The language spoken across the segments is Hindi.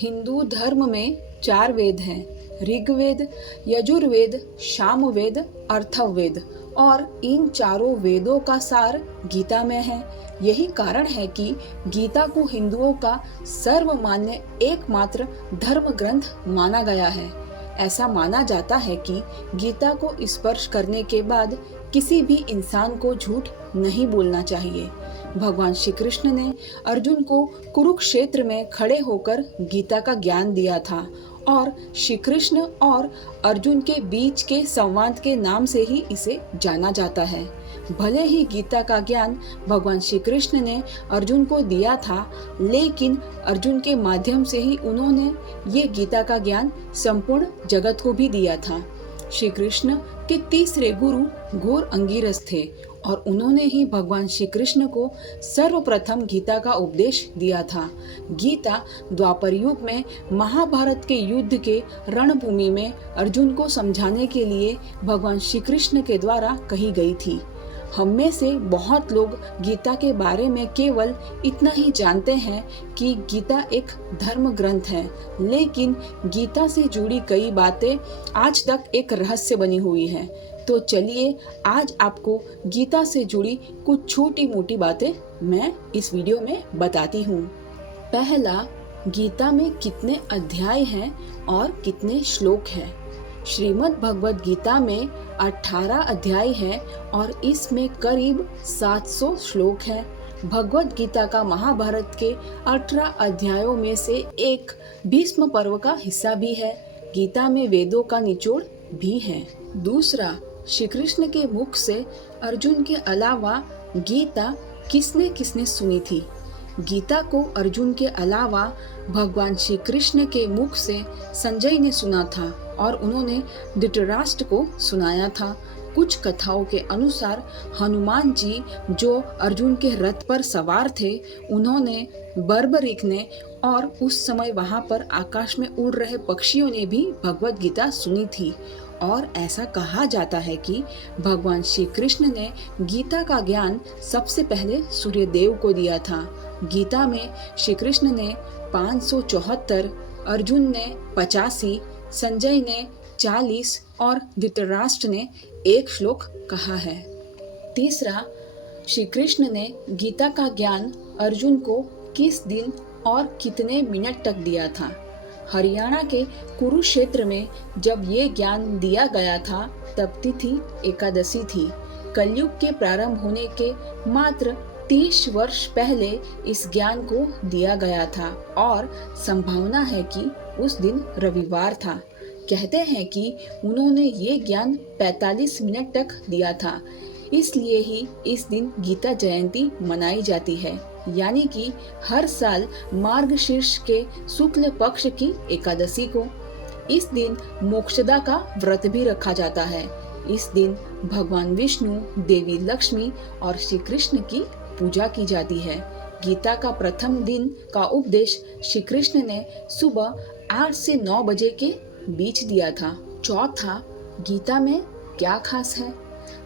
हिंदू धर्म में 4 वेद हैं, ऋग्वेद, यजुर्वेद, सामवेद, अथर्ववेद और इन चारों वेदों का सार गीता में है। यही कारण है कि गीता को हिंदुओं का सर्वमान्य एकमात्र धर्म ग्रंथ माना गया है। ऐसा माना जाता है कि गीता को स्पर्श करने के बाद किसी भी इंसान को झूठ नहीं बोलना चाहिए। भगवान श्री कृष्ण ने अर्जुन को कुरुक्षेत्र में खड़े होकर गीता का ज्ञान दिया था और श्री कृष्ण और अर्जुन के बीच के संवाद के नाम से ही इसे जाना जाता है। भले ही गीता का ज्ञान भगवान श्री कृष्ण ने अर्जुन को दिया था, लेकिन अर्जुन के माध्यम से ही उन्होंने ये गीता का ज्ञान संपूर्ण जगत को भी दिया था। श्री कृष्ण के तीसरे गुरु घोर अंगिरस थे और उन्होंने ही भगवान श्री कृष्ण को सर्वप्रथम गीता का उपदेश दिया था। गीता द्वापर युग में महाभारत के युद्ध के रणभूमि में अर्जुन को समझाने के लिए भगवान श्री कृष्ण के द्वारा कही गई थी। हम में से बहुत लोग गीता के बारे में केवल इतना ही जानते हैं कि गीता एक धर्म ग्रंथ है, लेकिन गीता से जुड़ी कई बातें आज तक एक रहस्य बनी हुई हैं। तो चलिए आज आपको गीता से जुड़ी कुछ छोटी मोटी बातें मैं इस वीडियो में बताती हूँ। पहला, गीता में कितने अध्याय हैं और कितने श्लोक हैं। श्रीमद् भगवद गीता में 18 अध्याय हैं और इसमें करीब 700 श्लोक हैं। भगवद गीता का महाभारत के 18 अध्यायों में से एक भीष्म पर्व का हिस्सा भी है। गीता में वेदों का निचोड़ भी है। दूसरा, श्री कृष्ण के मुख से अर्जुन के अलावा गीता किसने किसने सुनी थी। गीता को अर्जुन के अलावा भगवान श्री कृष्ण के मुख से संजय ने सुना था और उन्होंने धृतराष्ट्र को सुनाया था। कुछ कथाओं के अनुसार हनुमान जी जो अर्जुन के रथ पर सवार थे, उन्होंने, बर्बरीक ने और उस समय वहां पर आकाश में उड़ रहे पक्षियों ने भी भगवद गीता सुनी थी। और ऐसा कहा जाता है कि भगवान श्री कृष्ण ने गीता का ज्ञान सबसे पहले सूर्यदेव को दिया था। गीता में श्री कृष्ण ने 574, अर्जुन ने 85, संजय ने 40 और धृतराष्ट्र ने 1 श्लोक कहा है। तीसरा, श्री कृष्ण ने गीता का ज्ञान अर्जुन को किस दिन और कितने मिनट तक दिया था। हरियाणा के कुरुक्षेत्र में जब ये ज्ञान दिया गया था तब तिथि एकादशी थी। कलयुग के प्रारंभ होने के मात्र 30 वर्ष पहले इस ज्ञान को दिया गया था और संभावना है कि उस दिन रविवार था। कहते हैं कि उन्होंने ये ज्ञान 45 मिनट तक दिया था, इसलिए ही इस दिन गीता जयंती मनाई जाती है, यानी कि हर साल मार्गशीर्ष के शुक्ल पक्ष की एकादशी को। इस दिन मोक्षदा का व्रत भी रखा जाता है। इस दिन भगवान विष्णु, देवी लक्ष्मी और श्री कृष्ण की पूजा की जाती है। गीता का प्रथम दिन का उपदेश श्री कृष्ण ने सुबह 8 से 9 बजे के बीच दिया था। चौथा, गीता में क्या खास है।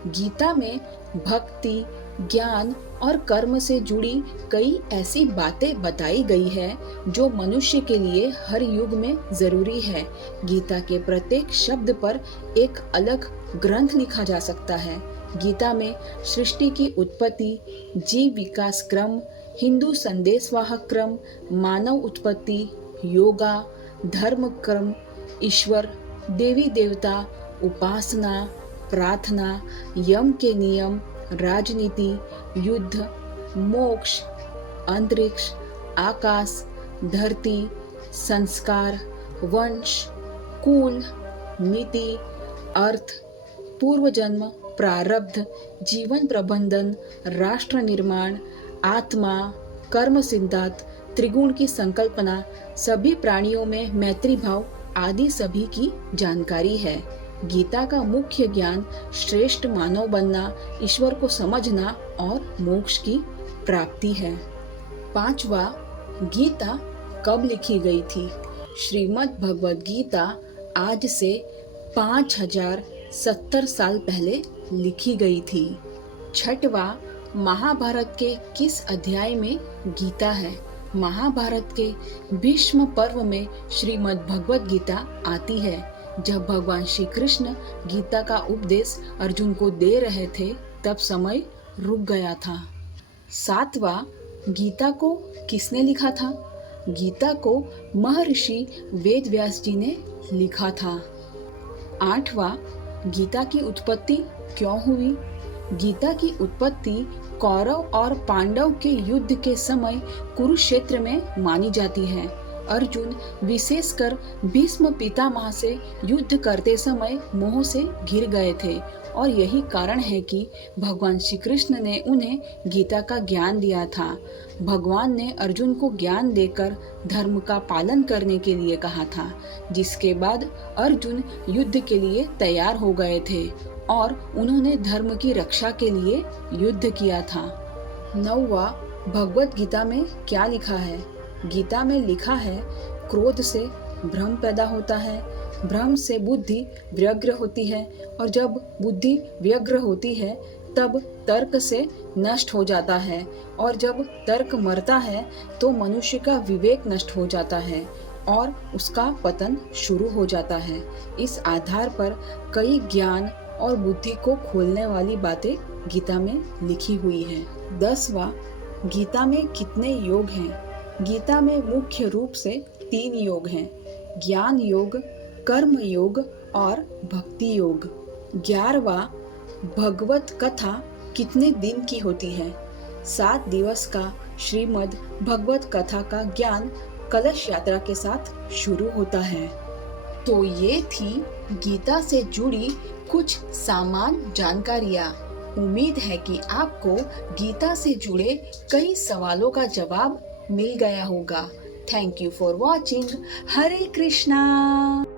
गीता में भक्ति, ज्ञान और कर्म से जुड़ी कई ऐसी बातें बताई गई है जो मनुष्य के लिए हर युग में जरूरी है। गीता के प्रत्येक शब्द पर एक अलग ग्रंथ लिखा जा सकता है। गीता में सृष्टि की उत्पत्ति, जीव विकास क्रम, हिंदू संदेशवाहक क्रम, मानव उत्पत्ति, योगा, धर्म क्रम, ईश्वर, देवी देवता, उपासना, प्रार्थना, यम के नियम, राजनीति, युद्ध, मोक्ष, अंतरिक्ष, आकाश, धरती, संस्कार, वंश, कुल, नीति, अर्थ, पूर्व जन्म, प्रारब्ध, जीवन प्रबंधन, राष्ट्र निर्माण, आत्मा, कर्म सिद्धांत, त्रिगुण की संकल्पना, सभी प्राणियों में मैत्री भाव आदि सभी की जानकारी है। गीता का मुख्य ज्ञान श्रेष्ठ मानव बनना, ईश्वर को समझना और मोक्ष की प्राप्ति है। पांचवा, गीता कब लिखी गई थी। श्रीमद् भगवद गीता आज से 5070 साल पहले लिखी गई थी। छठवा, महाभारत के किस अध्याय में गीता है। महाभारत के भीष्म पर्व में श्रीमद् भगवत गीता आती है। जब भगवान श्री कृष्ण गीता का उपदेश अर्जुन को दे रहे थे तब समय रुक गया था। 7वां, गीता को किसने लिखा था? गीता को महर्षि वेद व्यास जी ने लिखा था। 8वां, गीता की उत्पत्ति क्यों हुई? गीता की उत्पत्ति कौरव और पांडव के युद्ध के समय कुरुक्षेत्र में मानी जाती है। अर्जुन विशेषकर भीष्म पितामह से युद्ध करते समय मोह से घिर गए थे और यही कारण है कि भगवान श्री कृष्ण ने उन्हें गीता का ज्ञान दिया था। भगवान ने अर्जुन को ज्ञान देकर धर्म का पालन करने के लिए कहा था, जिसके बाद अर्जुन युद्ध के लिए तैयार हो गए थे और उन्होंने धर्म की रक्षा के लिए युद्ध किया था। 9वां, भगवत गीता में क्या लिखा है? गीता में लिखा है, क्रोध से भ्रम पैदा होता है, भ्रम से बुद्धि व्यग्र होती है और जब बुद्धि व्यग्र होती है तब तर्क से नष्ट हो जाता है और जब तर्क मरता है तो मनुष्य का विवेक नष्ट हो जाता है और उसका पतन शुरू हो जाता है। इस आधार पर कई ज्ञान और बुद्धि को खोलने वाली बातें गीता में लिखी हुई हैं। 10वां, गीता में कितने योग हैं? गीता में मुख्य रूप से 3 योग हैं, ज्ञान योग, कर्म योग और भक्ति योग। 11वां, भगवत कथा कितने दिन की होती है? 7 दिवस का श्रीमद् भगवत कथा का ज्ञान कलश यात्रा के साथ शुरू होता है। तो ये थी गीता से जुड़ी कुछ सामान्य जानकारियाँ। उम्मीद है कि आपको गीता से जुड़े कई सवालों का जवाब मिल गया होगा। Thank you for watching. Hare Krishna.